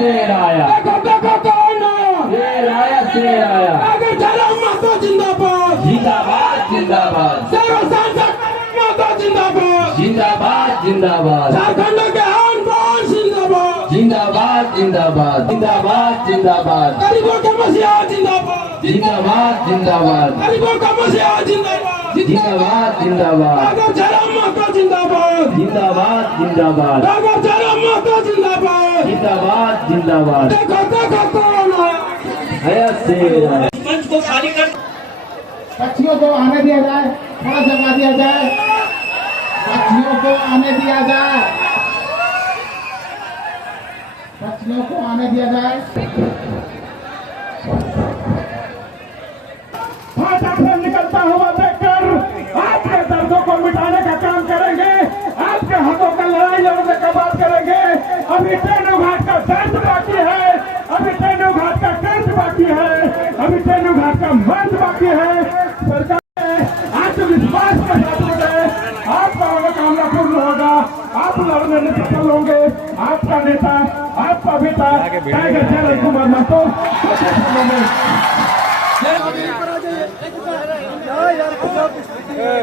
शेर आया, देखो देखो कौन आया, शेर आया, शेर आया। आगे चलो महतो जिंदाबाद, जिंदाबाद जिंदाबाद, सर्व सांसद महतो जिंदाबाद, जिंदाबाद जिंदाबाद, झारखंड के आन बान जिंदाबाद, जिंदाबाद जिंदाबाद, जिंदाबाद जिंदाबाद, गरीबों का मसीहा जिंदाबाद, जिंदाबाद जिंदाबाद, गरीबों का मसीहा जिंदाबाद, जिंदाबाद जिंदाबाद, आगे चलो महतो जिंदाबाद, जिंदाबाद जिंदाबाद, आगे चलो महतो जिंदाबाद, जिंदाबाद जिंदाबाद। देखो देखो कौन आया, आया शेर आया। मंच को खाली कर। पक्षियों को आने दिया जाए, थोड़ा जगह दिया जाए, पक्षियों को आने दिया जाए, पक्षियों को आने दिया जाए। फाटक से निकलता हुआ देखकर आपके दर्दों को मिटाने का काम करेंगे, आपके हाथों का लड़ाई लड़ने का बात करेंगे। अभी तेनू घाट का दर्द बाकी है, अभी तेनू घाट का दर्द बाकी है, अभी तेनू घाट का मर्द बाकी है। सरकार आत्मविश्वास के साथ लड़े, आपका मनोकामना पूर्ण होगा, आप लड़ने में सफल होंगे। आपका नेता, आपका बेटा टाइगर शरद कुमार महतो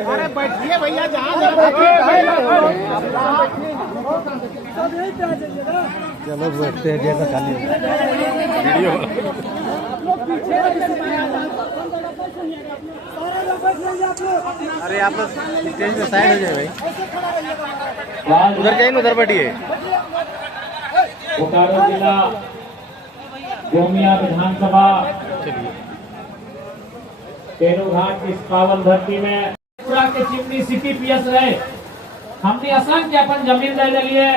अरे बैठिए भैया, जहाँ चलो बैठते हैं, जैसा खाली वीडियो। अरे आप लोग स्टेज में साइड हो जाए भाई, उधर कहीं उधर बैठिए। बोकारो जिला गोमिया विधानसभा तेनू घाट की इस पावन धरती में पूरा के चिमनी सिटी पीएस रहे। हमने असंख्य अपन जमीन ले लिए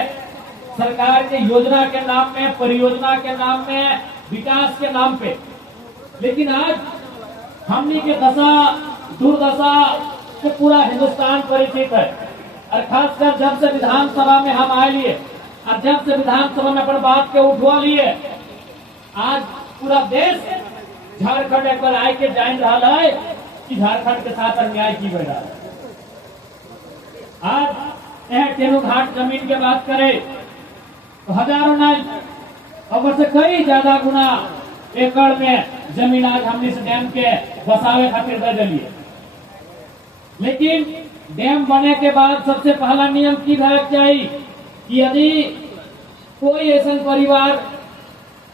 सरकार के योजना के नाम में, परियोजना के नाम में, विकास के नाम पे। लेकिन आज हमने के दशा दुर्दशा से पूरा हिंदुस्तान परिचित है। और खासकर जब से विधानसभा में हम आए लिए और जब से विधानसभा में अपन बात के उठवा लिए, आज पूरा देश झारखंड एक बार आए के जान रहा है कि झारखंड के साथ अन्याय की बैठा है। आज यह तेनू घाट जमीन के बात करें तो हजारों नहीं और से कई ज्यादा गुना एकड़ में जमीन आज हमने इस डैम के बसावे खातिर दे दिए। लेकिन डैम बने के बाद सबसे पहला नियम की रहना चाहिए कि यदि कोई ऐसा परिवार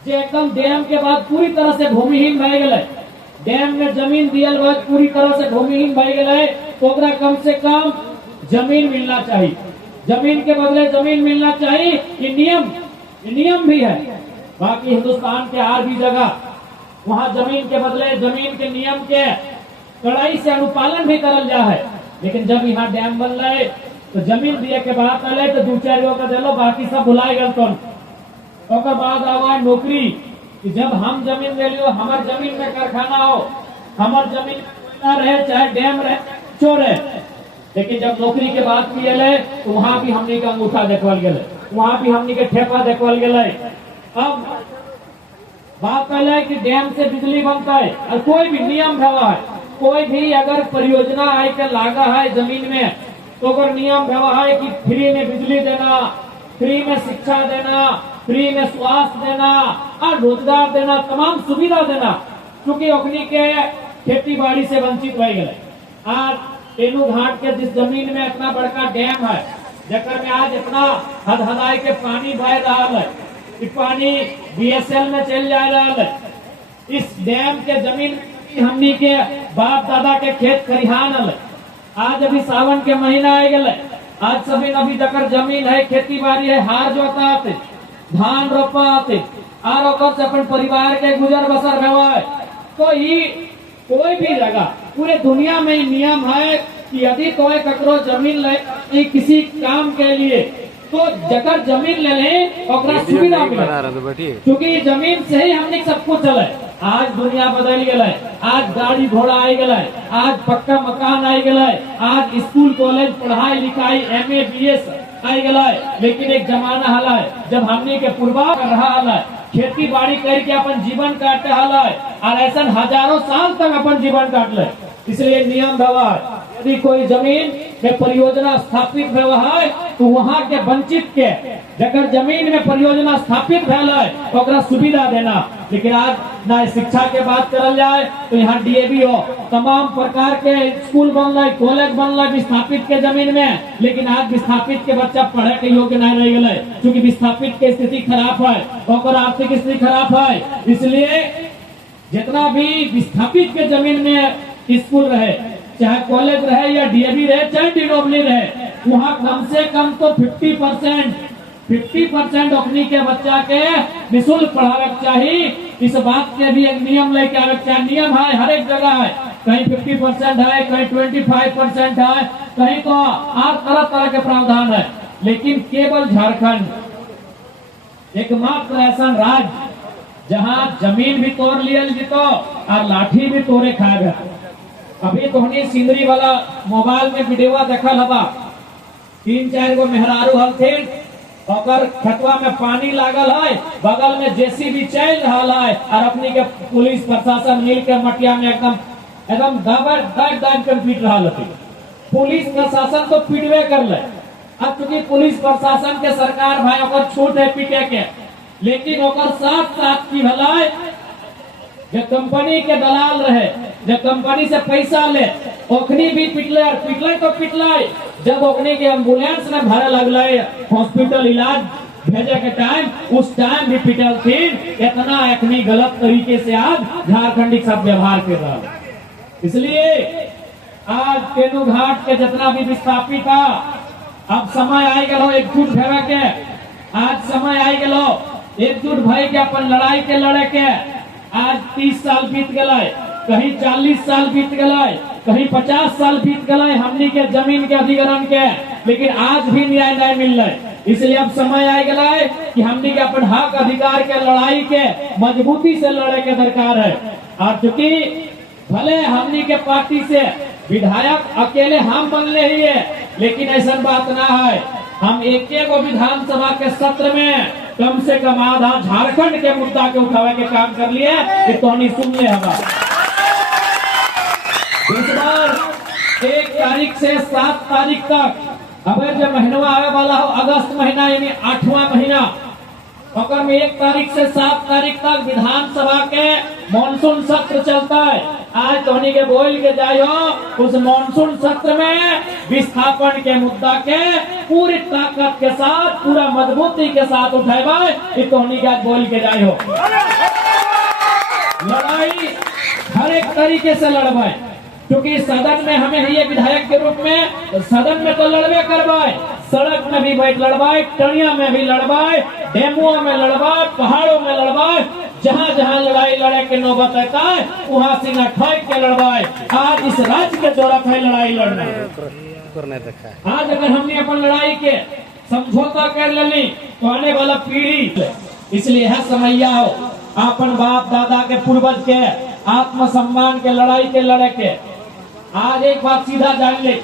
जो एकदम डैम के बाद पूरी तरह से भूमिहीन रह गए, डैम में जमीन दियल बाद पूरी तरह से भूमिहीन रह गए, तो ओकरा कम से कम जमीन मिलना चाहिए। जमीन के बदले जमीन मिलना चाहिए, ये नियम भी है। बाकी हिंदुस्तान के हर भी जगह वहाँ जमीन के बदले जमीन के नियम के कड़ाई से अनुपालन भी करल जा है। लेकिन जब यहाँ डैम बन रहे तो जमीन दिए के बाद अले तो 2-4 गो का दिलो, बाकी सब भुलाए गल। तो बाद आवा नौकरी कि जब हम जमीन ले लियो, हमार जमीन में कारखाना हो, हमार जमीन में रहे चाहे डैम रहे चोर है। लेकिन जब नौकरी के बात भी अले तो वहाँ भी हमने का अंगूठा देखवल गए, वहाँ भी हमने के ठेका देखवल गए। अब बात पहले कि डैम से बिजली बनता है और कोई भी नियम भवा है, कोई भी अगर परियोजना आई के लागा है जमीन में तो अगर नियम भवा है कि फ्री में बिजली देना, फ्री में शिक्षा देना, फ्री में स्वास्थ्य देना और रोजगार देना, तमाम सुविधा देना, क्योंकि ओखनी के खेती बाड़ी से वंचित रह गए। आज तेनू घाट के जिस जमीन में इतना बड़का डैम है, जकर में आज इतना हदहदाई के पानी बह रहा है, पानी बीएसएल में चल जा रहा है। इस डैम के जमीन हमनी के बाप दादा के खेत खरिहान है। आज अभी सावन के महीना आ गए, आज सभी अभी जकर जमीन है, खेती बाड़ी है, हार जोता आते, धान रोपा आते और से अपन परिवार के गुजर बसर है। तो ये कोई भी जगह पूरे दुनिया में नियम है कि यदि कोई ककरो जमीन ले किसी काम के लिए तो जकर जमीन ले लें और सुविधा मिले, क्योंकि जमीन से ही हमने सब कुछ चले। आज दुनिया बदल गए, आज गाड़ी घोड़ा आई गए, आज पक्का मकान आई गए, आज स्कूल कॉलेज पढ़ाई लिखाई MA BS आई गए। लेकिन एक जमाना हला है जब हमने के पूर्वा कर रहा है, खेती बाड़ी करके अपन जीवन काटे हला है और ऐसा हजारों साल तक अपन जीवन काट ले। इसलिए नियम भवा, यदि कोई जमीन में परियोजना स्थापित भेल है तो वहाँ के वंचित के जकर जमीन में परियोजना स्थापित भेल है ओकरा सुविधा देना। लेकिन आज ना शिक्षा के बात करल जाए तो यहाँ डीएवी हो, तमाम प्रकार के स्कूल बनल, कॉलेज बनल विस्थापित के जमीन में, लेकिन आज विस्थापित के बच्चा पढ़े के योग्य नहीं रह गए क्योंकि विस्थापित के स्थिति खराब है, और आर्थिक स्थिति खराब है। इसलिए जितना भी विस्थापित के जमीन में स्कूल रहे, चाहे कॉलेज रहे या डीएवी रहे चाहे डिनोबली रहे, वहाँ कम से कम तो 50% अपनी के बच्चा के निःशुल्क पढ़ावे चाहिए। इस बात के भी एक नियम लेके आवे चाहिए। नियम है हर एक जगह है, कहीं 50% है, कहीं 25% है, कहीं तो आज तरह तरह के प्रावधान है। लेकिन केवल झारखंड एकमात्र ऐसा राज्य जहाँ जमीन भी तोड़ लियल जीतो और लाठी भी तोड़े खाएगा। अभी तो सिंदरी वाला मोबाइल में वीडियो देखल हवा, 3-4 गो मेहरारू हलथिन, ओकर खेतवा में पानी लागल है, बगल में जेसीबी चल रहा है और अपनी के पुलिस प्रशासन मिल के मटिया में एकदम दाब कर पीट रहा है। पुलिस प्रशासन तो पीटवे कर ले। अब चूंकि पुलिस प्रशासन के सरकार भाई ओकर छूट है पीटे के, लेकिन ओकर साथ की भलाई जो कंपनी के दलाल रहे, जो कंपनी से पैसा ले, ओखनी भी पिटले और पिटले जब ओखनी के एम्बुलेंस में भरे लगले हॉस्पिटल इलाज भेजे के टाइम, उस टाइम भी पिटल थी। इतना एखनी गलत तरीके से आज झारखंडी सब व्यवहार कर रहा। इसलिए आज तेनू घाट के जितना भी विस्थापित था, अब समय आई गलो एकजुट भेवे के। आज समय आई गलो एकजुट भई के अपन लड़ाई के लड़े के। आज 30 साल बीत गए, कहीं 40 साल बीत गए, कहीं 50 साल बीत गए हमनी के जमीन के अधिग्रहण के, लेकिन आज भी न्याय नहीं मिल रहा। इसलिए अब समय आ गया है कि हमनी के अपन हक अधिकार के लड़ाई के मजबूती से लड़े के दरकार है। और चूंकि भले हमनी के पार्टी से विधायक अकेले हम बनले ही है, लेकिन ऐसा बात ना है। हम एक विधानसभा के सत्र में कम से कम आधा झारखंड के मुद्दा के उठावे के काम कर लिए, ये तो नहीं सुन ले हवा। इस बार 1 तारीख से 7 तारीख तक अब जब महीना आने वाला हो, अगस्त महीना यानी 8वां महीना, और में 1 तारीख से 7 तारीख तक विधानसभा के मानसून सत्र चलता है। आज धोनी के बोल के जायो, उस मानसून सत्र में विस्थापन के मुद्दा के पूरी ताकत के साथ, पूरा मजबूती के साथ उठेबे, धोनी के बोल के जायो। लड़ाई हर एक तरीके से लड़बे, क्योंकि सदन में हमें ये विधायक के रूप में सदन में तो लड़बे करवाए, सड़क में भी बैठ लड़वाए, टनिया में भी लड़वाए, डेमुओं में लड़वाए, पहाड़ों में लड़वाए, जहाँ जहाँ लड़ाई लड़े के नौबत आता है वहाँ सीना ठोक के लड़वाए। आज इस राज्य के जरूरत है लड़ाई लड़ना। आज अगर हमने अपन लड़ाई के समझौता कर लेनी तो आने वाला पीढ़ी, इसलिए है समैया हो अपन बाप दादा के पूर्वज के आत्मसम्मान के लड़ाई के लड़े के। आज एक बात सीधा जान ले,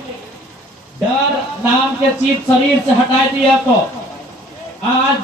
डर नाम के चीज शरीर से हटा दिया तो आज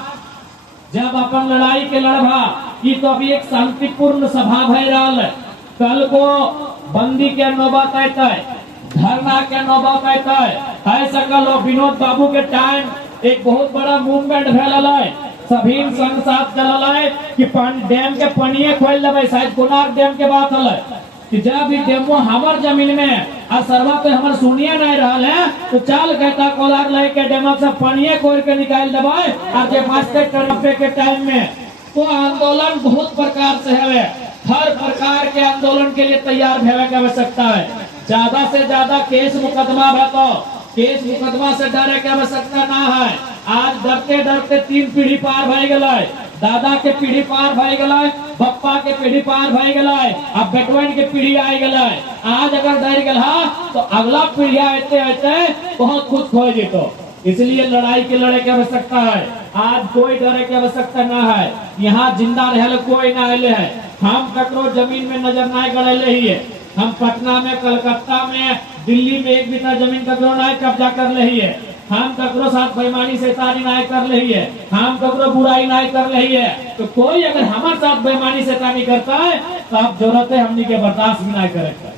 जब अपन लड़ाई के लड़वा, ये तो अभी एक शांतिपूर्ण सभा भय रहा है। कल को बंदी के नौबत आता है, धरना के नौबत आता है। ऐसा कल विनोद बाबू के टाइम एक बहुत बड़ा मूवमेंट भेल है, सभी संग साथ चल है कि डैम के पानी खोल देवे। शायद कोनार डैम के बात है कि जब भी डेमो हमार जमीन में और सर्वा तो हमार सुनिए नहीं रहा है, तो चाल कहता कोलार लेके डेम से पानी खोल के निकाल देवे। और जब मास्टर के टाइम में तो आंदोलन बहुत प्रकार से है, हर प्रकार के आंदोलन के लिए तैयार होने की आवश्यकता है। ज्यादा से ज्यादा केस मुकदमा है, तो केस मुकदमा से डरे की आवश्यकता ना है। आज डरते डरते 3 पीढ़ी पार भय गए, दादा के पीढ़ी पार भय गए, बप्पा के पीढ़ी पार भय गए, अब बेटवन के पीढ़ी आ गए। आज अगर डर गया तो अगला पीढ़ी आते आते बहुत कुछ हो जेतो। इसलिए लड़ाई के लड़े की आवश्यकता है। आज कोई डरे की आवश्यकता ना है। यहाँ जिंदा रहे कोई ना आए है। हम ककरो जमीन में नजर नहीं गड़े ही है। हम पटना में, कलकत्ता में, दिल्ली में 1 बीता जमीन ककरो नहीं कब्जा कर ले है। हम ककरो साथ बेईमानी शैतानी नहीं कर रही है, हम ककरो बुराई नहीं कर रही है। तो कोई अगर हमारे साथ बेईमानी शैतानी करता है तो अब जरूरत है हमनी के बर्दाश्त भी नहीं करेगा।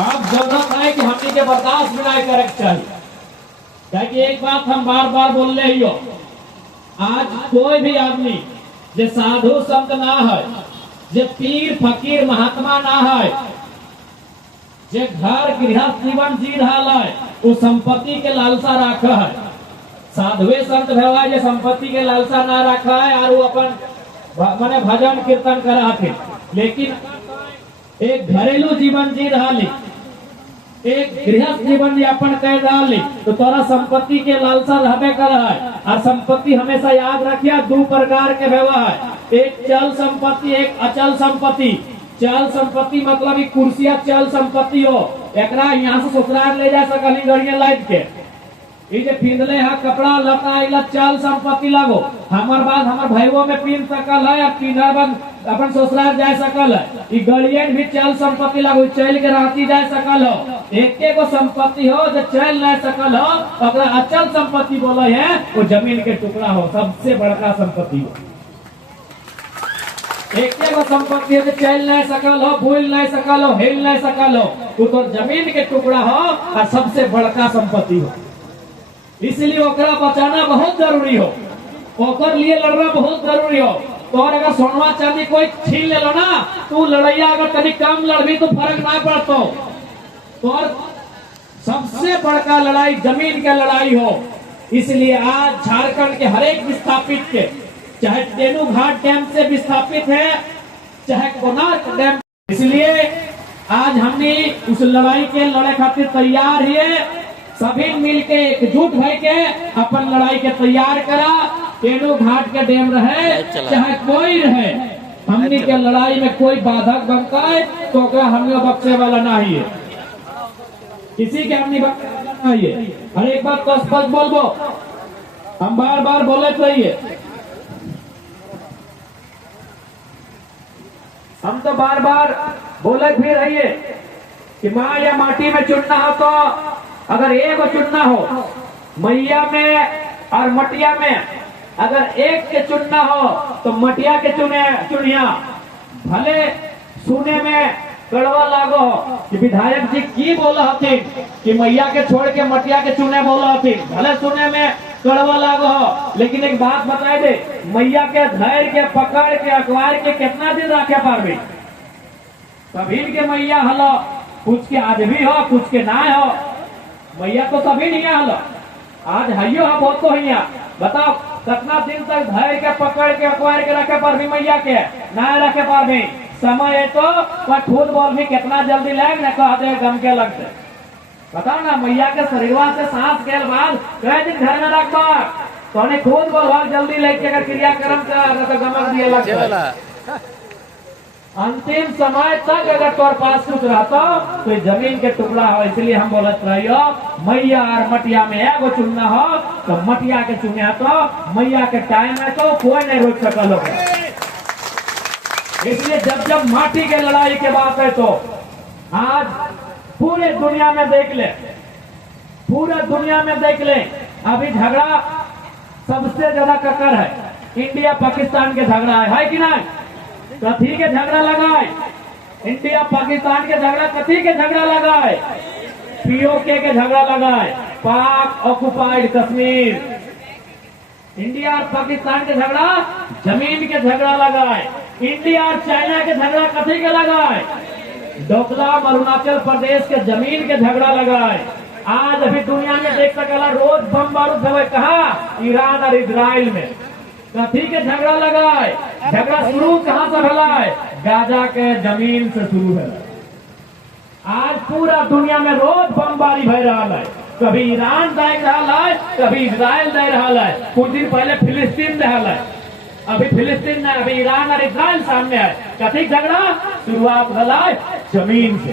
अब जरूरत है कि हमने के बर्दाश्त भी नहीं करे के चाहिए। क्योंकि एक बात हम बार बार बोल रहे हो, आज कोई भी आदमी जे साधु संत ना है, जे पीर फकीर महात्मा ना है, जे घर गृहस्थ जीवन जी रहा है, वो संपत्ति के लालसा रखा है। साधुए संत भेवा जे संपत्ति के लालसा ना रखा है और वो अपन माने भजन कीर्तन करा थे, लेकिन एक घरेलू जीवन जी रहा, एक गृहस्थ जीवन यापन कर रहा, तो तोरा संपत्ति के लालसा रहबे कर है। और संपत्ति हमेशा याद रखिए दो प्रकार के भेवा है, एक चल संपत्ति, एक अचल संपत्ति। चल संपत्ति मतलब ई कुर्सिया चल संपत्ति हो, एकरा यहाँ से ससुराल ले जा सकल गड़िया लाद के, ये जे पिंधले है कपड़ा लता इला चल संपत्ति लगो। हमार बाद हमार भाइयों में पिन सकल है और पिंधा बाद अपन ससुराल जा सकल है, ई गड़ियन भी चल संपत्ति लगो, चल के राती जा सकल हो। एक को संपत्ति हो जो चल ना सकल हो, अगर अचल संपत्ति बोले है वो जमीन के टुकड़ा हो, सबसे बड़का संपत्ति हो। एक को संपत्ति है जो चल नहीं सकल हो, बोल नहीं सकल हो, हिल नहीं सकल हो, वो तो जमीन के टुकड़ा हो और सबसे बड़का संपत्ति हो। इसलिए ओकरा बचाना बहुत जरूरी हो, ओकर लिए लड़ना बहुत जरूरी हो। तो अगर सोनवा चांदी कोई छीन ले लो ना, तू लड़ैया अगर तनिक कम लड़बी तो फर्क ना पड़तो। तो सबसे बड़का लड़ाई जमीन के लड़ाई हो। इसलिए आज झारखंड के हरेक विस्थापित के, चाहे तेनू घाट डैम से विस्थापित है, चाहे कोणार्क डैम, इसलिए आज हमने उस लड़ाई के लड़े खातिर तैयार है। सभी मिलके एकजुट भई के अपन लड़ाई के तैयार करा। तेनू घाट के डैम रहे चाहे कोई रहे, हमने के लड़ाई में कोई बाधक बनता है तो हमने बख्शे वाला नहीं है, किसी के हमने बख्शे वाला नहीं है। हर एक बात तो स्पष्ट बोल, हम बार बार बोले चाहिए, हम तो बार बार बोले भी रहिए कि माँ या माटी में चुनना हो तो अगर एक चुनना हो, मैया में और मटिया में अगर एक के चुनना हो तो मटिया के चुनिया। भले सुने में कड़वा लागो कि विधायक जी की बोला हथिन कि मैया के छोड़ के मटिया के चुने बोला हथिन, भले सुने में कड़वा लागो हो, लेकिन एक बात बताए दे, मैया के धैर्य के पकड़ के अखबार के कितना दिन रखे पारबी। सभी के मैया हलो, कुछ के आज भी हो कुछ के ना हो, मैया तो सभी नहीं हलो, आज हइयो है बहुत तो हिया। बताओ कितना दिन तक धैर्य के पकड़ के अखबार के रखे पारबी, मैया के ना रखे पारबी। समय है तो पर खुद बोल भी कितना जल्दी लग न कह दे गम के लगते। बताओ ना मैया के शरीरवा से सांस के बाद कई दिन घर में रखबा तो खुद बोल जल्दी लेके अगर क्रियाक्रम का गमक दिए लगता। अंतिम समय तक अगर तोर पास कुछ रहता तो जमीन के टुकड़ा हो। इसलिए हम बोलत रहियो मैया और मटिया में एगो चुनना हो तो मटिया के चुने तो मैया के टाइम है तो कोई नहीं रोक सकल हो। इसलिए जब जब माटी के लड़ाई के बात है तो आज पूरे दुनिया में देख ले, पूरे दुनिया में देख ले, अभी झगड़ा सबसे ज्यादा ककर है, इंडिया पाकिस्तान के झगड़ा है कि नहीं? कथी के झगड़ा लगाए? इंडिया पाकिस्तान के झगड़ा कथी के झगड़ा लगाए? पीओके के झगड़ा लगाए, पाक ऑक्युपाइड कश्मीर। इंडिया और पाकिस्तान के झगड़ा जमीन के झगड़ा लगाए। इंडिया और चाइना के झगड़ा कथी के लगाए? डोकलाम अरुणाचल प्रदेश के जमीन के झगड़ा लगाए। आज अभी दुनिया में देख सकला रोज बम बारूद हुए कहा ईरान और इजराइल में, कथी के झगड़ा लगाए? झगड़ा शुरू कहां से भला है? गाजा के जमीन से शुरू है। आज पूरा दुनिया में रोज बमबारी भय रहा है, कभी ईरान दे रहा है, कभी इजराइल दे रहा है, कुछ दिन पहले फिलिस्तीन दे रहा है, अभी फिलिस्तीन ने अभी ईरान और इजराइल सामने है। कथी झगड़ा शुरुआत भला है जमीन से,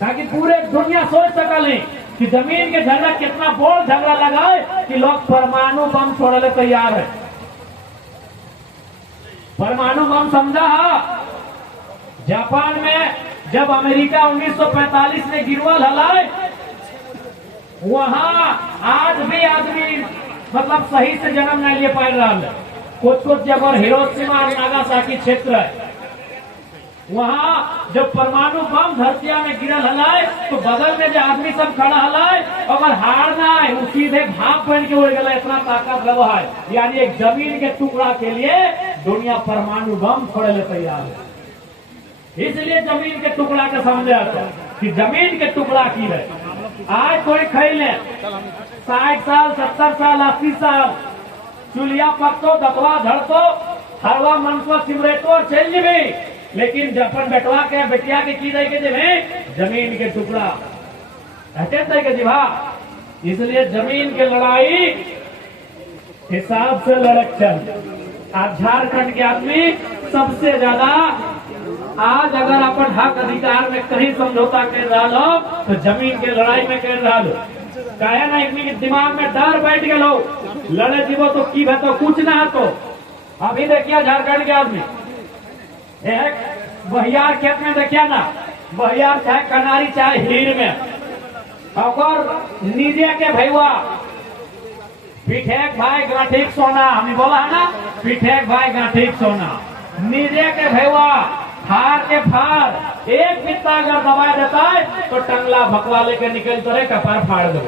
ताकि पूरे दुनिया सोच सकले कि जमीन के झगड़ा कितना बड़ झगड़ा लगाए कि लोग परमाणु बम छोड़ने तैयार है। परमाणु बम समझा? जापान में जब अमेरिका 1945 में गिरवल हलाए, वहां आज भी आदमी मतलब सही से जन्म नहीं ले पा रहा है। कुछ कुछ जगह हिरोशिमा और नागासाकी क्षेत्र है, वहाँ जब परमाणु बम धरतिया में गिरल हलाय तो बगल में जो आदमी सब खड़ा हलाय अगर हार ना है वो सीधे भाप बन के उड़ गया, इतना ताकत लगा है। यानी एक जमीन के टुकड़ा के लिए दुनिया परमाणु बम छोड़े ले तैयार है। इसलिए जमीन के टुकड़ा के समझे कि जमीन के टुकड़ा की है। आज कोई खैले 60 साल 70 साल 80 साल चुलिया पकतो दतवा धरतो हरवा मन को सिमरेतो और चल जेबे, लेकिन जपन बेटवा के बेटिया के की दे के जेबे जमीन के टुकड़ा हटे दे के जीवा। इसलिए जमीन के लड़ाई हिसाब से लड़क चल। आज झारखंड के आदमी सबसे ज्यादा आज अगर अपन हक अधिकार में कहीं समझौता कर रहा हो तो जमीन के लड़ाई में कर रहा हो। कहे ना एक दिमाग में डर बैठ गया, लड़े जीवो तो की है तो कुछ ना तो। अभी देखिए झारखंड के आदमी एक बहियार खेत में देखिए ना, बहियार चाहे कनारी चाहे हीर में और नीजे के भैया पीठेक भाई गांठीक सोना, हमने बोला है ना पीठेक भाई गांठीक सोना। नीजे के भैया फार के फार एक बित्ता अगर दबा देता है तो टंगला भकवा लेके निकल करे कपार फाड़ दो,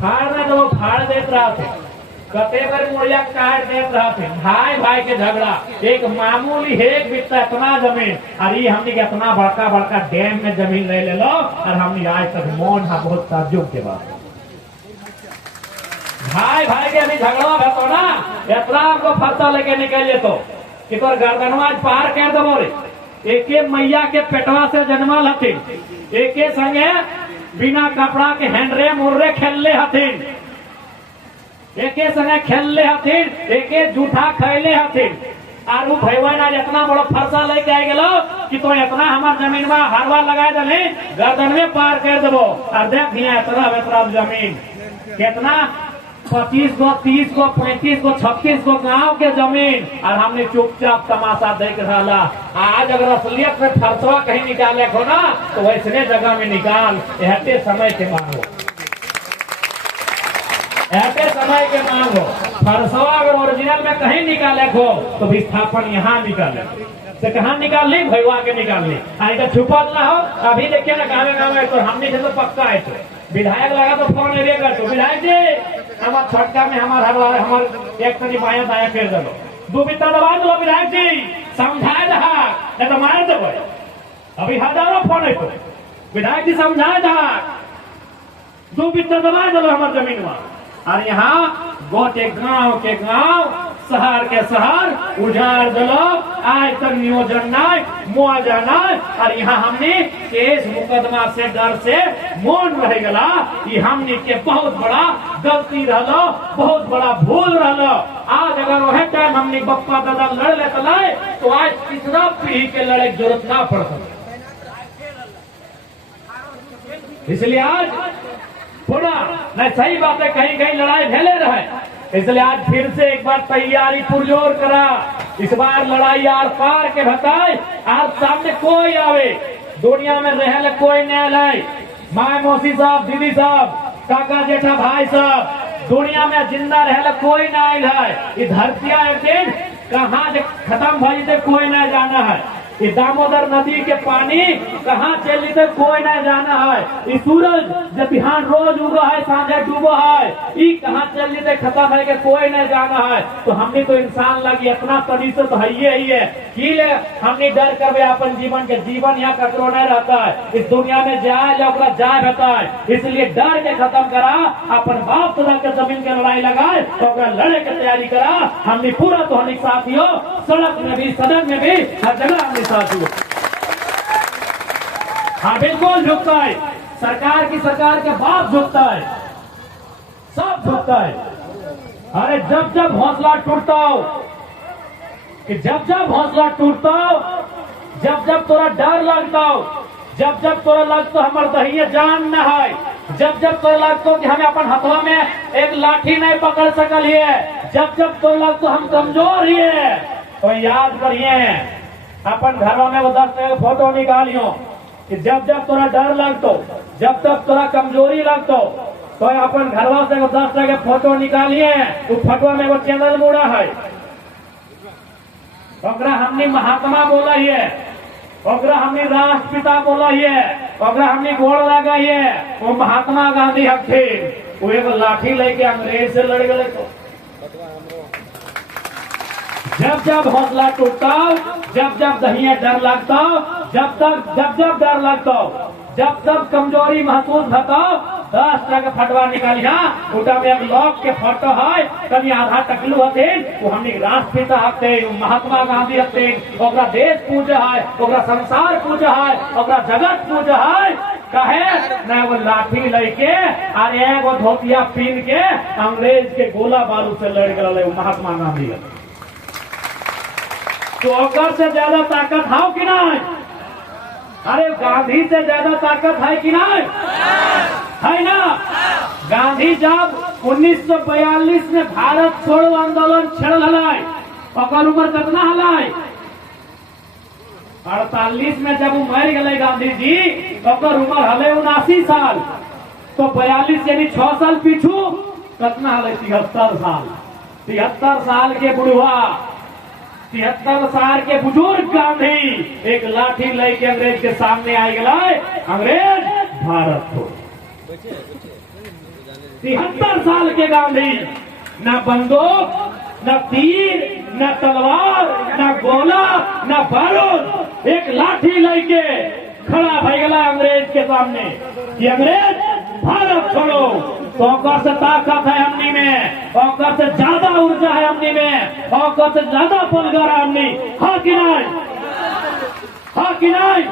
फाड़ दे तो फाड़ देते रहा थे, कते बार मुड़िया काट देते रहा थे। भाई भाई के झगड़ा एक मामूली एक बित्ता इतना जमीन और ये हमने के इतना बड़का बड़का डैम में जमीन ले लो और हमने आज तक मौन है। बहुत ताज्जुब के बाद भाई भाई के अभी झगड़ा है तो ना इतना आपको फरसा लेके निकल तो कि तोर गर्दनवा पार कर दो रे। एके मैया के पेटवा से जन्मल हथिन, एके संगे बिना कपड़ा के हैंडरे मुर्रे खेलले हथिन, एके संगे खेलले हथिन, एके जूठा खैले हथिन। और भैया ना इतना बड़ा फरसा लेके आ गेलो कि तो इतना हमार जमीन में हरवा लगा दे गर्दन में पार कर देबो। और देख दिया इतना जमीन कितना 25 गो 30 गो 35 गो 36 गो गांव के जमीन और हमने चुपचाप तमाशा देख रहा। आज अगर असलियत में फरसवा कहीं निकाले हो ना तो वैसने जगह में निकाल, ऐसे समय के मांगो, ऐसे समय के मांगो। फरसवा अगर ओरिजिनल में कहीं निकाले हो तो विस्थापन यहाँ निकाले तो कहाँ निकाल ली भैया के निकाल ली। तो छुपल ना हो। अभी देखिए ना गाँव गाँव तो हमने तो पक्का है तो विधायक लगा तो फोन कर तो विधायक जी हमारे छटका में हमारे एक तरी बाया दाया कर दो, 2 बित्ता दबा दो विधायक जी समझाए रहा नहीं तो मार दो। अभी हजारों फोन है तो विधायक जी समझाए रहा 2 बित्ता दबा दो हमारे जमीन में। और यहाँ गोटे गांव के गांव शहर के शहर उजाड़ दलो, आज तक नियोजन नहीं मुआवजा नहीं। और यहाँ हमने केस मुकदमा से डर से मौन रह गला। ये हमने के बहुत बड़ा गलती रहलो, बहुत बड़ा भूल रहलो। आज अगर वह टाइम हमने बप्पा दादा लड़ लेते तो आज तीसरा पीढ़ी के लड़े की जरूरत ना पड़ता। इसलिए आज थोड़ा नहीं सही बात है, कहीं कहीं लड़ाई भेले रहे, इसलिए आज फिर से एक बार तैयारी पुरजोर करा। इस बार लड़ाई आर पार के बताए। आज सामने कोई आवे दुनिया में रहे कोई नहीं लाए, माए मौसी साहब दीदी साहब काका जेठा भाई साहब दुनिया में जिंदा रहे कोई नहीं है। ये धरतिया एक दिन कहाँ खत्म भई थे कोई नहीं जाना है। ये दामोदर नदी के पानी कहाँ चल थे कोई नहीं जाना है। ये सूरज जब बिहान रोज उगा है सांझे डूबो है, ये कहाँ चल थे खत्म है के कोई नहीं जाना है। तो हमने तो इंसान लगी इतना तनी से तो है ही है कि हमने डर कर अपन जीवन के जीवन यहाँ ककरो नहीं रहता है। इस दुनिया में जाए या जाए रहता है। इसलिए डर के खत्म करा, अपन बाप खुदा के जमीन के लड़ाई लगाए तो लड़े की तैयारी करा। हमने पूरा तो हमने साथियों सड़क में भी सदन में भी हर जगह हमने साथियों हाँ बिल्कुल झुकता है। सरकार के बाप झुकता है, सब झुकता है। अरे जब जब हौसला टूटता हो कि जब हौसला टूटता हो, जब तोरा डर लगता हो, जब तोरा लगता हमारे दहिए जान न है, जब तोरा लगता कि हमें अपन हथवा में एक लाठी नहीं पकड़ सकल है, जब तोरा लगता हम कमजोर ही है, तो याद करिए अपन घरों में वो 10 फोटो निकालियो कि जब तोरा डर लगतो, जब तक तोरा कमजोरी लगतो तो अपन घरवा से 10 फोटो निकालिए। वो फोटो में वो चैनल मुड़ा है, हमने महात्मा बोला है ओकरा हमने राष्ट्रपिता बोलिए, ओकरा हमने गोड़ लगाइए। वो महात्मा गांधी हथिन, वो एगो लाठी लेके अंग्रेज से लड़ गए। तो जब जब हौसला टूटता, जब जब दहिया डर लगता, जब जब डर लगता, जब तक कमजोरी महसूस होता, 10 टका फटवा निकालिया, उटा में एक लोग के फोटो है, कभी आधा टकलू हथिन, वो हमने राष्ट्रपिता हथिन, महात्मा गांधी हथिन। ओकरा देश पूजा है, ओकरा संसार पूजा है, ओकरा जगत पूजा है। कहे न वो लाठी लेके और एगो धोतिया पीन के अंग्रेज के गोला बारूद से लड़ गए महात्मा गांधी। तो ओकर से ज्यादा ताकत है कि नहीं? अरे गांधी से ज्यादा ताकत है कि नहीं? है ना? गांधी जब 1942 में भारत छोड़ो आंदोलन छेड़ हलाई, ओकर उम्र कितना हलाई? 48 में जब वो मर गए गांधी जी, ओकर उम्र हले 79 साल। तो 42 यानी 6 साल पीछू कितना हले? 73 साल। 73 साल के बुढ़वा, 73 साल के बुजुर्ग गांधी एक लाठी लेके अंग्रेज के सामने आई गए। अंग्रेज भारत को 73 साल के गांधी, न बंदूक, न तीर, न तलवार, न गोला, न बारूद, एक लाठी लेके खड़ा भई गया अंग्रेज के सामने कि अंग्रेज भारत छोड़ो। तो ओकर से ताकत है हमनी में, ओकर से ज्यादा ऊर्जा है हमनी में, ओकर से ज्यादा बलगर है हमनी। हाँ कि नहीं? हाँ कि नहीं?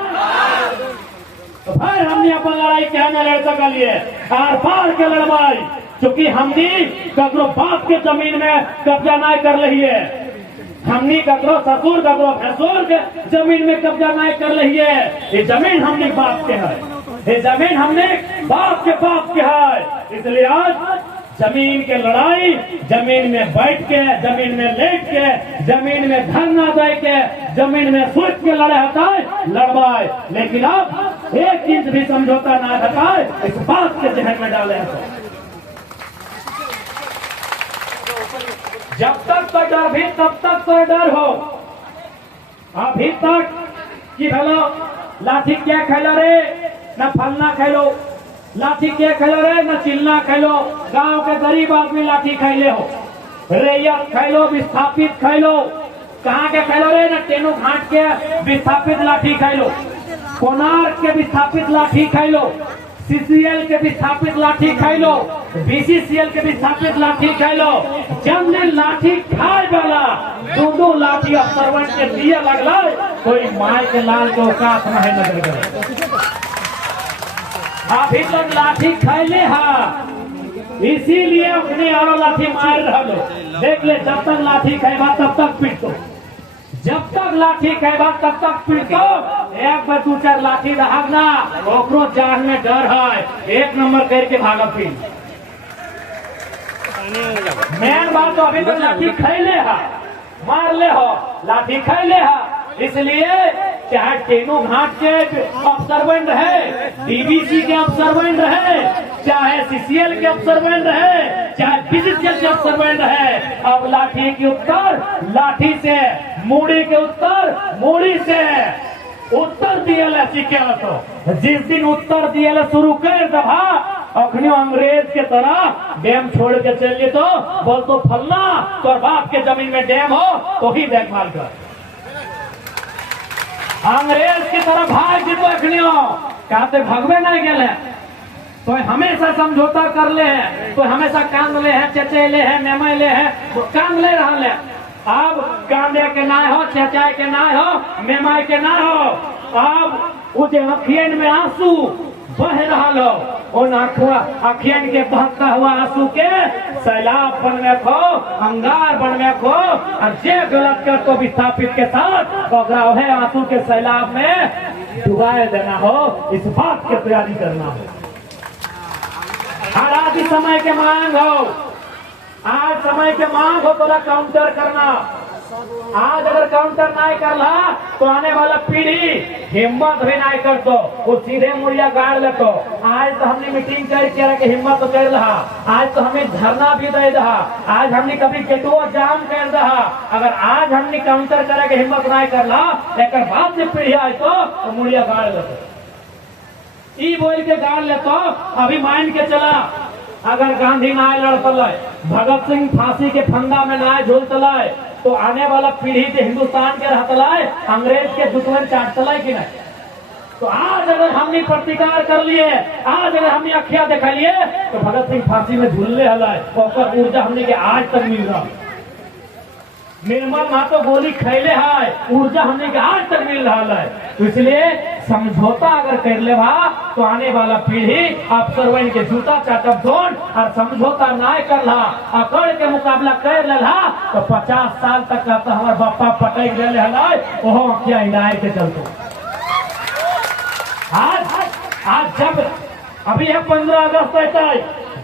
तो फिर हमने अपन लड़ाई क्या में लड़ सकलिए? आर पार के लड़ाई, क्योंकि हमनी ककरो बाप के जमीन में कब्जा नहीं कर रही है। हमनी ककरो ससुर ककरो भैंसुर के जमीन में कब्जा नहीं कर रही है। ये जमीन हमने बाप के है, ये जमीन हमने बाप के है। इसलिए आज जमीन के लड़ाई जमीन में बैठ के, जमीन में लेट के, जमीन में धरना दे के, जमीन में सोच के लड़े होता है लड़वाए। लेकिन अब 1 इंच भी समझौता ना होता है, इस बात के जहन में डाले हैं। जब तक तो डर भी तब तक तो डर हो। अभी तक कि भलो लाठी क्या खेलो रे, न फलना खेलो, लाठी क्या खेलो रे, न चिल्ला खेलो। गांव के गरीब आदमी लाठी खेले हो, रैयत खेलो, विस्थापित खेलो। कहाँ के खेलो रे? न टेनो घाट के विस्थापित लाठी खेलो, कोणार्क के विस्थापित लाठी खेलो, सीसीएल के विस्थापित लाठी खेलो, बीसीसीएल के विस्थापित लाठी खेलो। जब ने लाठी खाए वाला 2 लाठी सर्वेंट के दिए लगला, कोई माय के लाल के औकात नहीं नजर गए। अभी तक लाठी खैले है, इसीलिए अपने और लाठी मार रहा लो। देख ले, जब तक लाठी खेबा तब तक पीटो, जब तक लाठी खेबा तब तक पीटो। एक बार 2-4 लाठी रहा ना, ओकरो जान में डर है, 1 नंबर करके भागत फिर। मेन बात तो अभी तक लाठी खैले है, मार ले हो, लाठी खैले है। इसलिए चाहे टेनो घाट के ऑब्जर्वेंट है, डीबीसी के ऑब्जर्वेंट है, चाहे सीसीएल के ऑब्जर्वेंट है, चाहे बीसीसीएल के ऑब्जर्वेंट है, अब लाठी के उत्तर लाठी से, मूड़ी के उत्तर मूड़ी से। उत्तर दिए सीखे तो जिस दिन उत्तर दिए शुरू कर दबा, अखनी अंग्रेज के तरह डैम छोड़ के चलिए तो बोल तो फलना तो बाप के जमीन में डैम हो तो ही देखभाल कर। अंग्रेज की तरफ भाग जी तो अखनी कहते भगवे नहीं गए, तो हमेशा समझौता कर ले हैं, तो हमेशा कान ले हैं, चचेले हैं, मेमय ले हैं, कान ले रहा ले। अब कांदे के ना हो, चचाए के ना हो, मेमाई के ना हो। अब वो जो अखियन में आंसू बह रहा लो, उन अखियन के बहता हुआ आंसू के सैलाब बनने को, अंगार बनने को, और जे गलत कर तो विस्थापित के साथ है आंसू के सैलाब में डुबाए देना हो, इस बात की तैयारी करना हो। हर आज समय के मांग हो, आज समय के मांग हो, थोड़ा काउंटर करना। आज अगर काउंटर नहीं कर रहा तो आने वाला पीढ़ी हिम्मत भी नहीं कर तो वो सीधे मुड़िया गाड़ ले। तो आज तो हमने मीटिंग करके हिम्मत तो कर रहा, आज तो हमें धरना भी दे रहा, आज हमने कभी गेटुआ जाम कर रहा। अगर आज हमने काउंटर करे के हिम्मत नहीं कर रहा, एक बाद में पीढ़ी आए तो मुड़िया गाड़ ले ई बोल के गाड़ ले। तो अभी मान के चला अगर गांधी ना लड़ पलाए, भगत सिंह फांसी के फंदा में ना झूल चलाए तो आने वाला पीढ़ी के हिंदुस्तान के रहतलाए अंग्रेज के दुश्मन चाट चलाए कि नहीं। तो आज अगर हमने प्रतिकार कर लिए, आज अगर हमने अखिया देखा लिए तो भगत सिंह फांसी में झूलने हलाए और ऊर्जा हमने के आज तक मिल रहा। निर्मल माँ तो गोली खैले है, ऊर्जा हमने के आज तक मिल रहा है। तो इसलिए समझौता अगर कर ले तो आने वाला पीढ़ी अफसर के जूता चाटब जोन और समझौता ना कर रहा, अकड़ के मुकाबला कर ले तो 50 साल तक का तो हमारे बापा पटक रहे है ओहो अखिया हिलाए के चलते। आज जब अभी है 15 अगस्त है,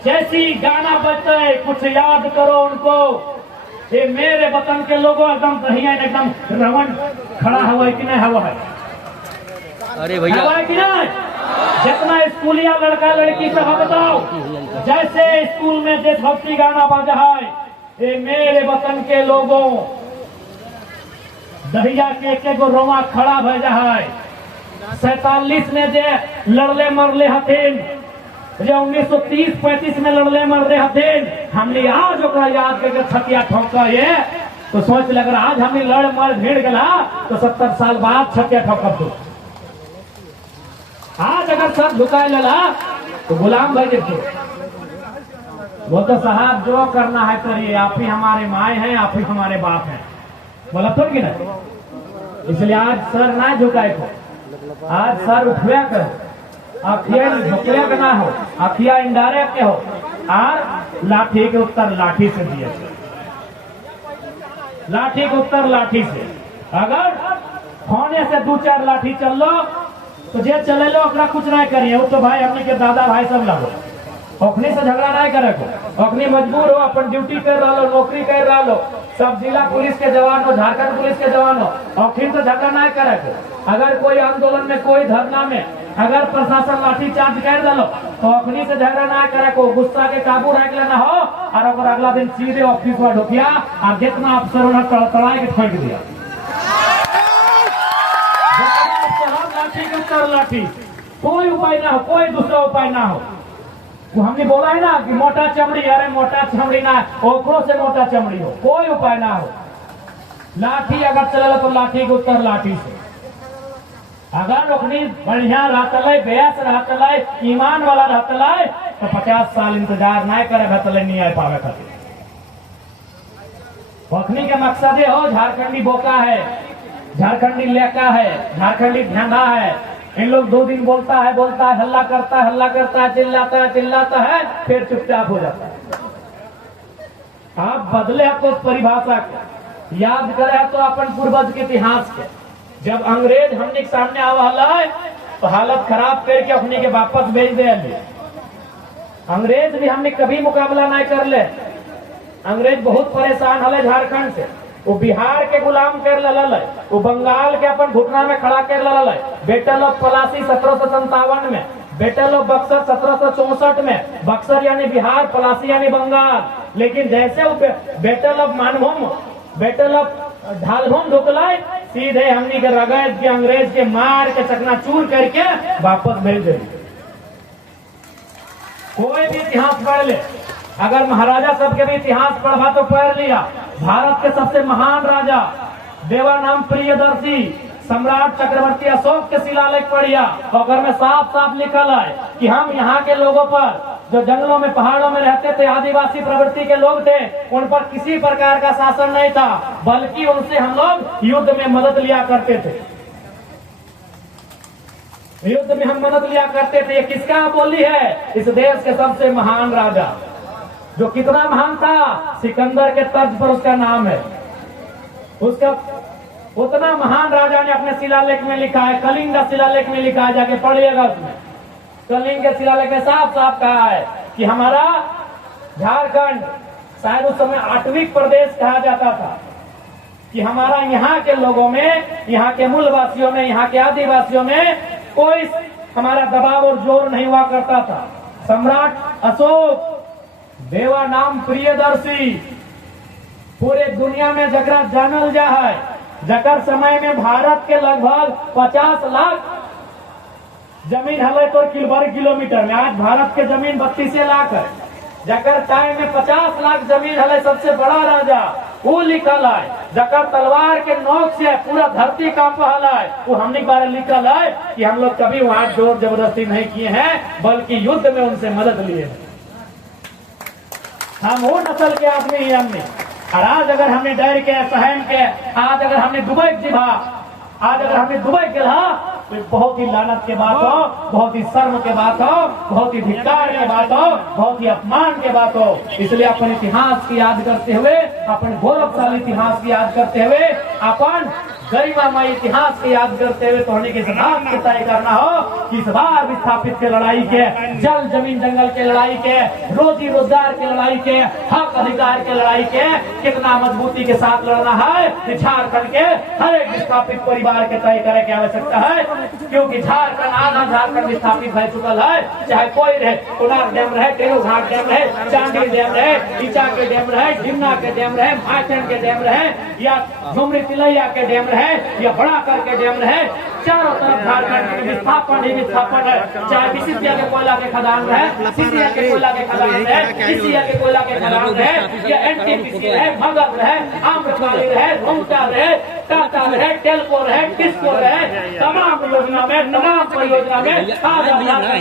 जैसी गाना बजता है कुछ याद करो उनको, ये मेरे वतन के लोगों एकदम एकदम रवन खड़ा हुआ है कि नहीं हुआ है? अरे भैया हुआ है कि नहीं? जितना स्कूलिया लड़का लड़की सब बताओ, जैसे स्कूल में देशभक्ति गाना बजा है, ये मेरे वतन के लोगों दहिया के एक गो रोमा खड़ा भेजा है। 47 ने जे लड़ले मरले हथिन, जो 1930-35 में लड़ले मरले हथिन, हमने आज ओकरा याद करके छतिया ठोका ये तो सोच लग रहा आज हमने लड़ मर भीड़ गला तो 70 साल बाद छतिया ठोकब। तो आज अगर सब झुकाए लला तो गुलाम भाई देखो वो तो साहब जो करना है करिए, आप ही हमारे माए हैं, आप ही हमारे बाप हैं, बोला तो कि नहीं। इसलिए आज सर ना झुकाए को, आज सर उठवे कर, अखिया झुकले के ना हो, अखिया इंडारे के हो और लाठी के उत्तर लाठी से दिए, लाठी के उत्तर लाठी से। अगर होने से 2-4 लाठी चल लो तो जे चले लो अपना कुछ नहीं करिए, वो तो भाई हमने के दादा भाई सब लगो अखनी से झगड़ा नहीं करे को, अखनी मजबूर हो अपन ड्यूटी कर रहा लो, नौकरी कर रहा लो, सब जिला पुलिस के जवान हो, झारखंड पुलिस के जवान हो, अखनी से झगड़ा नहीं करे को। अगर कोई आंदोलन में कोई धरना में अगर प्रशासन लाठी चार्ज कर दलो तो अखनी से झगड़ा ना करे को, गुस्सा के काबू रख लेना हो और अगला दिन सीधे ऑफिस में ढुकिया और जितना अफसरों ने तड़तड़ा के फेंक दिया, लाठी के उत्तर लाठी, कोई उपाय ना हो, कोई दूसरा उपाय ना हो। वो हमने बोला है ना कि मोटा चमड़ी, अरे मोटा चमड़ी ना, ओखरों से मोटा चमड़ी हो, कोई उपाय ना हो। लाठी अगर चले तो लाठी के उत्तर लाठी से। अगर ओखनी बढ़िया रहतले, बेस रहतले, ईमान वाला रहतले तो 50 साल इंतजार नहीं करे रहतले नहीं आ पावे खातिर। ओखनी के मकसद ये हो झारखंडी बोका है, झारखंडी लेका है, झारखंडी झंडा है। इन लोग 2 दिन बोलता है हल्ला करता है, चिल्लाता है, फिर चुपचाप हो जाता है। आप बदले तो परिभाषा के याद करे तो अपन पूर्वज के इतिहास के, जब अंग्रेज हमने के सामने आवा है तो हालत खराब करके अपने के वापस भेज दे। अंग्रेज भी हमने कभी मुकाबला नहीं कर ले, अंग्रेज बहुत परेशान हले झारखंड से, वो बिहार के गुलाम कर लल, वो बंगाल के अपन घुटना में खड़ा कर लल, बेटल ऑफ पलासी 1757 में, बेटल ऑफ बक्सर 1764 में, बक्सर यानी बिहार, पलासी यानी बंगाल। लेकिन जैसे वो battle of Manbhum, battle of Dhalbhum ढुकलाए, सीधे हमनी के रगड़ के अंग्रेज के मार के चकनाचूर करके वापस भेज दे। कोई भी इतिहास पढ़ ले, अगर महाराजा सबके भी इतिहास पढ़ा तो पढ़ लिया, भारत के सबसे महान राजा देवानाम प्रियदर्शी सम्राट चक्रवर्ती अशोक के शिलालेख पढ़िया, और में साफ साफ लिखल है कि हम यहाँ के लोगों पर जो जंगलों में पहाड़ों में रहते थे, आदिवासी प्रवृत्ति के लोग थे, उन पर किसी प्रकार का शासन नहीं था, बल्कि उनसे हम लोग युद्ध में मदद लिया करते थे, युद्ध में हम मदद लिया करते थे। ये किसका बोली है? इस देश के सबसे महान राजा, जो कितना महान था, सिकंदर के तर्ज पर उसका नाम है। उसका उतना महान राजा ने अपने शिलालेख में लिखा है, कलिंग का शिलालेख में लिखा है, जाके पढ़िएगा उसमें। कलिंग के शिलालेख में साफ साफ कहा है कि हमारा झारखंड शायद उस समय 8वीं प्रदेश कहा जाता था, कि हमारा यहाँ के लोगों में, यहाँ के मूलवासियों में, यहाँ के आदिवासियों में कोई हमारा दबाव और जोर नहीं हुआ करता था। सम्राट अशोक देवा नाम प्रियदर्शी पूरे दुनिया में जगह जानल जा है। जकर समय में भारत के लगभग 50 लाख जमीन हले तो वर्ग किलोमीटर में, आज भारत के जमीन 32 लाख है। जकर टाइम में 50 लाख जमीन हले सबसे बड़ा राजा वो लिखल है। जकर तलवार के नोक से पूरा धरती कांप है, वो हमने बारे लिखल है कि हम लोग कभी वहां जोर जबरदस्ती नहीं किए हैं, बल्कि युद्ध में उनसे मदद लिए हैं। हम वो नस्ल के आदमी ही हमने। और आज अगर हमने डर के सहम के, आज अगर हमने दुबई जिभा, आज अगर हमने दुबई गिरा, तो बहुत ही लानत के बात हो, बहुत ही शर्म के बात हो, बहुत ही धिक्कार के बात हो, बहुत ही अपमान के बात हो। इसलिए अपन इतिहास की याद करते हुए, अपन गौरवशाली इतिहास की याद करते हुए, अपन गरिमामय इतिहास की याद करते हुए तो इस बात को तय करना हो कि इस बार विस्थापित के लड़ाई के, जल जमीन जंगल के लड़ाई के, रोजी रोजगार के लड़ाई के, हक अधिकार के लड़ाई के कितना मजबूती के साथ लड़ना है। झारखंड के हर एक विस्थापित परिवार के तय करे की आवश्यकता है, क्योंकि झारखंड आधा झारखंड विस्थापित हो चुकल है। चाहे कोई रहे, कोनार डैम रहे, टेरोघाट डैम रहे, चांदी डैम रहे, ईचा के डैम रहे, ढिमना के डैम रहे, भाईचंद के डैम रहे, या झुमरी तिलैया के डैम रहे, या बड़ा करके डैम रहे, चारों तरफ झारखंड में विस्थापन ही विस्थापन है। चाहे बीसीसीआई के कोयला के खदान रहे, सीसीआई के कोयला के खदान रहे, सीसीआई के कोयला के खदान रहे, या एनटीपीसी रहे, मगध रहे, आम्रपाली रहे, घुमटा रहे, टाटा रहे, टेल्को रहे, टिस्को रहे, तमाम योजना में, तमाम परियोजना में आज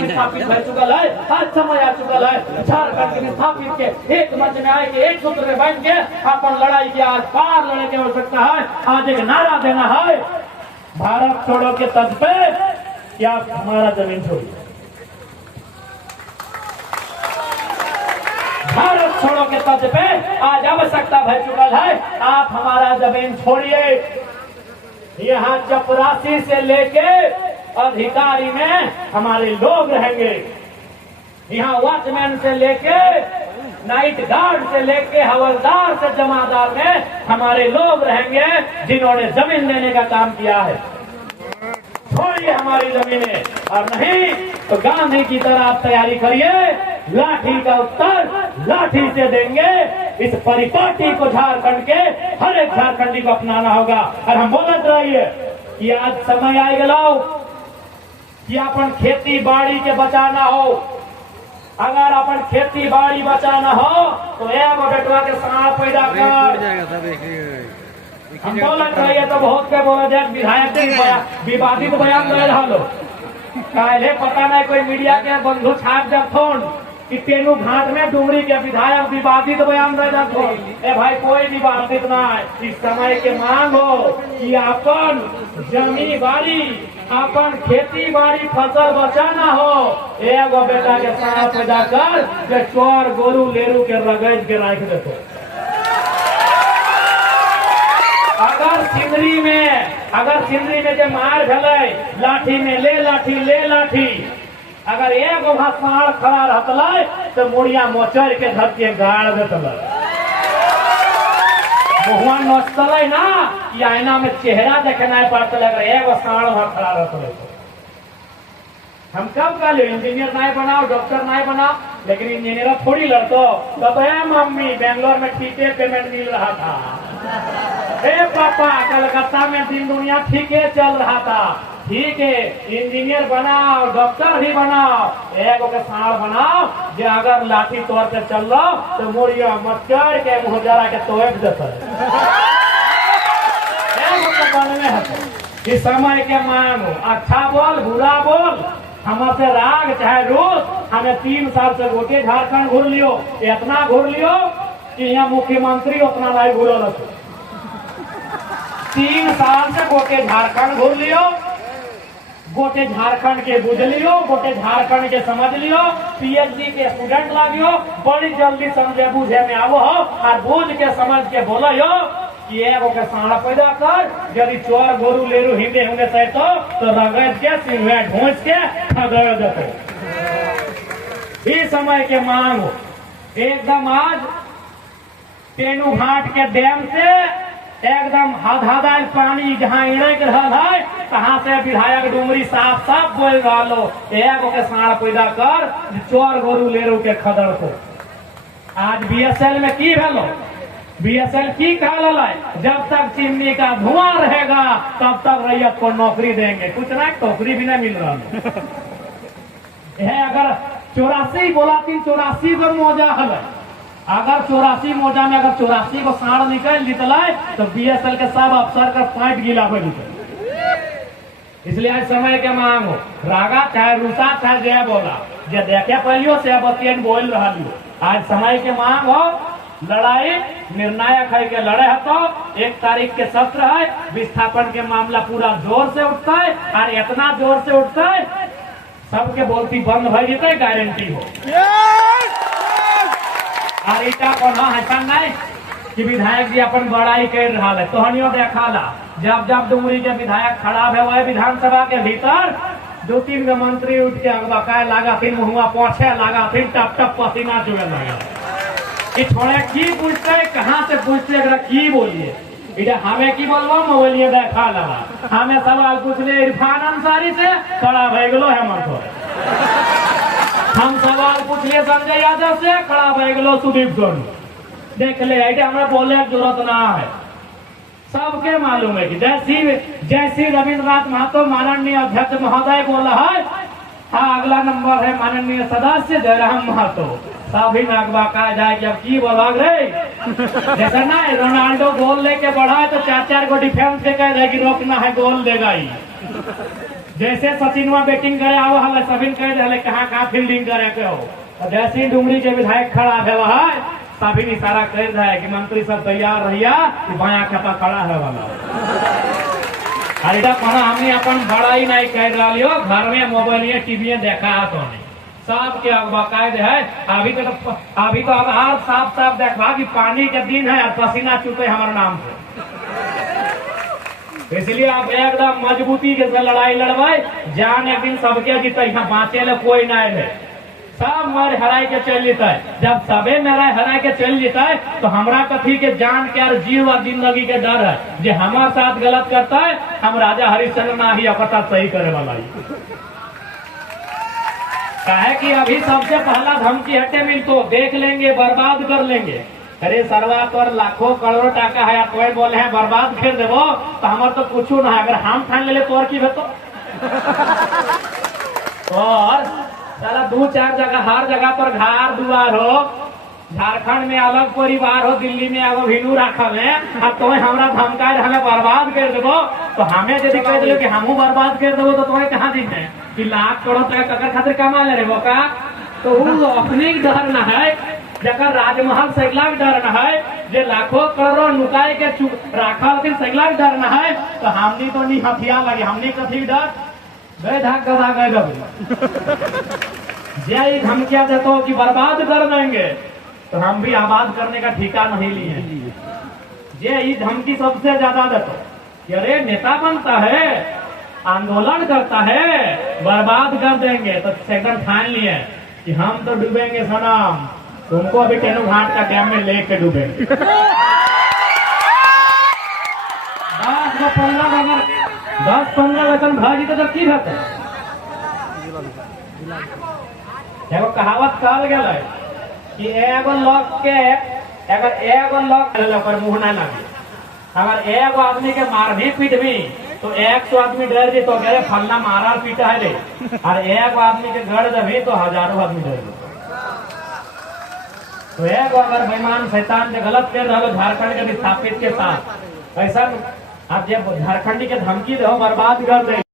विस्थापित हो चुकल है। आज समय आ चुकल है झारखंड के विस्थापित के एक मंच में आए, एक सूत्र में बन के अपन लड़ाई के आज पार लड़ने की आवश्यकता है। आज एक नारा देना है, भारत छोड़ो के तर्ज पे क्या हमारा जमीन छोड़िए। भारत छोड़ो के तर्ज पे आज आवश्यकता भर चुकल है, आप हमारा जमीन छोड़िए। यहाँ चपरासी से लेके अधिकारी में हमारे लोग रहेंगे। यहाँ वॉचमैन से लेके नाइट गार्ड से लेके हवलदार से जमादार में हमारे लोग रहेंगे, जिन्होंने जमीन देने का काम किया है। छोड़िए हमारी जमीनें, और नहीं तो गांधी की तरह आप तैयारी करिए। लाठी का उत्तर लाठी से देंगे। इस परिपाटी को झारखंड के हर एक झारखंडी को अपनाना होगा। और हम बोलते रहिए कि आज समय आए गलाओ कि अपन खेती बाड़ी के बचाना हो। अगर अपन खेती बाड़ी बचाना हो तो एगो बेटवा के साथ पैदा कर। हम बोलत रहिए तो बहुत के बोला जाए विधायक विवादित बयान दे रहा लो। पहले पता नहीं कोई मीडिया के बंधु छाप जब फोन कि तेनू घाट में डुमरी के विधायक विवादित बयान दे जाते। ए भाई कोई विवादित ना है। इस समय के मांग हो कि अपन जमीन बाड़ी, अपन खेती बाड़ी फसल बचाना हो। एगो बेटा के सारा पैदा कर के चोर गोरू लेरू के रगड़ के रख देते। अगर सिंदरी में जो मार भले लाठी में ले लाठी ले लाठी, अगर एगो भाषण खड़ा रहतल तो मुड़िया मोचर के धर के गाड़ देतल। मुहुआ नचतल ना कि आईना में चेहरा देखना पड़ता। अगर एगो साढ़ वहां खड़ा रहतल हम कब कहले इंजीनियर नहीं बनाओ, डॉक्टर नहीं बनाओ, लेकिन इंजीनियर थोड़ी लड़तो। तब मम्मी बेंगलोर में ठीक है पेमेंट मिल रहा था। ए पापा कलकत्ता में दिन दुनिया ठीक है चल रहा था। ठीक है इंजीनियर बनाओ, डॉक्टर भी बनाओ, एगो के साढ़ बनाओ जो अगर लाठी तोड़ के चल रहा तो मुड़िया मचर के मुहजरा के तोड़ देता है। इस समय के मांग अच्छा बोल बुरा बोल, हमसे राग चाहे रोज। हमें 3 साल से गोटे झारखंड घूर लियो, इतना घूर लियो कि यहाँ मुख्यमंत्री उतना नहीं घूरल। 3 साल से गोटे झारखंड घूर लियो, गोटे झारखंड के बुझ लियो, गोटे झारखंड के समझ लियो, पीएचडी के स्टूडेंट लागियो, बड़ी जल्दी समझे बुझे में आवो हो और बुझ के समझ के बोलो यो कि एगो के साढ़ पैदा कर। यदि चोर गोरू लेरू हिंदे होंगे तो रगड़ के सिंह ढूंढ के खगड़ देते। इस समय के मांग एकदम आज तेनू घाट के डैम से एकदम हदहदाइल पानी जहाँ इड़क रहा है कहाँ से विधायक डुमरी साफ साफ बोल रहा लो एगो के साढ़ पैदा कर चोर गोरू लेरू के खदड़ को। आज बीएसएल में की भेलो, बीएसएल की कहल जब तक चिमनी का धुआं रहेगा तब तक रैयत को नौकरी देंगे, कुछ ना टोकरी भी नहीं मिल रहा है। अगर 84 बोला 84 को मौजा है, अगर 84 मौजा में अगर 84 को साढ़ निकल जीतल तो बीएसएल के सब अफसर का पॉइंट गिला हो जीते। इसलिए आज समय के मांग हो, रागा चाहे रूसा चाहे जय बोला जे देखे पहलियो से बतियन बोल रहा लियो। आज समय के मांग हो, लड़ाई निर्णायक है के लड़े है तो 1 तारीख के सत्र है, विस्थापन के मामला पूरा जोर से उठता है और इतना जोर से उठता है सबके बोलती बंद हो जीते गारंटी हो। और इटा को ना ऐसा नहीं कि विधायक जी अपन बड़ाई कर रहा है, तोहनियो देखा ला जब जब डुमरी के विधायक खराब है वह विधानसभा के भीतर 2-3 गो मंत्री उठ के अगबकाए लगा, फिर मुहुआ पोछे लगा, फिर टप टप पसीना चुए लगा। कि छोड़े की पूछते कहाँ से पूछते अगर की बोलिए इधर हमें की बोलवा मोबाइल देखा लगा, हमें सवाल पूछ ले इरफान अंसारी से खड़ा भय गलो हेमंत हो, हम सवाल पूछ लिए संजय यादव से खड़ा भय गलो सुदीप सोनू। देख ले ऐसे हमें बोलने की जरूरत ना है, सबके मालूम है कि जैसी रविन्द्रनाथ महतो माननीय अध्यक्ष महोदय बोल रहा है। हाँ, अगला नंबर है माननीय सदस्य जयराम महतो, सभी नागवा कहा जाए कि अब की बोला रे जैसा ना रोनाल्डो गोल लेके बढ़ा है तो 4-4 को डिफेंस के कह रहे कि रोकना है गोल देगा ही। जैसे सचिनवा बैटिंग करे आओ हमें सभी कह रहे कहाँ फील्डिंग करे के हो, जैसे डुमरी के विधायक खड़ा है वह सभी इशारा कर रहा है कि मंत्री सब तैयार रहिया कि बाया खेपा खड़ा है वाला। अरे हमने अपन बड़ाई नहीं कर रहा लियो, घर में मोबाइल टीवी देखा तो नहीं सब के बाकायद है। अभी तो अब साफ साफ देखा कि पानी के दिन है और पसीना चुके हमारे नाम से। इसलिए आप एकदम मजबूती के लड़ाई लड़वाए, जान एक दिन सबके जीते, यहाँ बाँचे ले कोई ना है, सब मर हराई के चल जीता है। जब सबे मेरा हराई के चल जीता है तो हमरा कथी के जान के और जीव और जिंदगी के डर है। जो हमारे साथ गलत करता है हम राजा हरिश्चंद्र ना ही अपना सही करे वाला ही कहे कि अभी सबसे पहला धमकी हटे मिल तो देख लेंगे बर्बाद कर लेंगे। अरे सरवा तो लाखों करोड़ों टाका है, तो बोले हैं बर्बाद कर देवो तो हमारे तो कुछ ना है, अगर हम ठान ले तो और की भेतो। और साला 2-4 जगह हर जगह पर घर दुआर हो, झारखंड में अलग परिवार हो, दिल्ली में एगो भिनू रखल है, अब तो हमरा धमकाए हमें बर्बाद कर देवो तो हमें यदि कह दिलो कि हमू बर्बाद कर देवो तो तुम्हें कहाँ दी है कि लाख करोड़ टका ककर खातिर कमा ले रहे का। तो वो अपने डर न है जकर राजमहल सैगला डर न है, जे लाखों करोड़ नुकाए के राखल सैगला डर न है, तो हमनी तो नहीं हथियार लगे, हमनी कथी डर गए धाक गदा गए जय धमकिया देते कि बर्बाद कर देंगे तो हम भी आबाद करने का ठेका नहीं लिए। ये धमकी सबसे ज्यादा देते कि अरे नेता बनता है, आंदोलन करता है, बर्बाद कर देंगे, तो सेकंड ठान लिए कि हम तो डूबेंगे सनम, तुमको अभी टेनू घाट का डैम में लेके डूबेंगे। 10-15 वेतन भाजी तो की भेट एगो कहावत कहल गया कि एगो लोग के अगर एगो लोग मुँह ना लगे, अगर एगो आदमी के मार भी पीट भी तो 100 आदमी डर जी तो कह फलना मारा पीटा है रे, और एगो आदमी के गढ़ दे तो हजारों आदमी डर जी। तो एगो अगर बेईमान शैतान के गलत कर रहा झारखंड के विस्थापित के साथ ऐसा आप जब झारखंडी के धमकी दो बर्बाद कर दे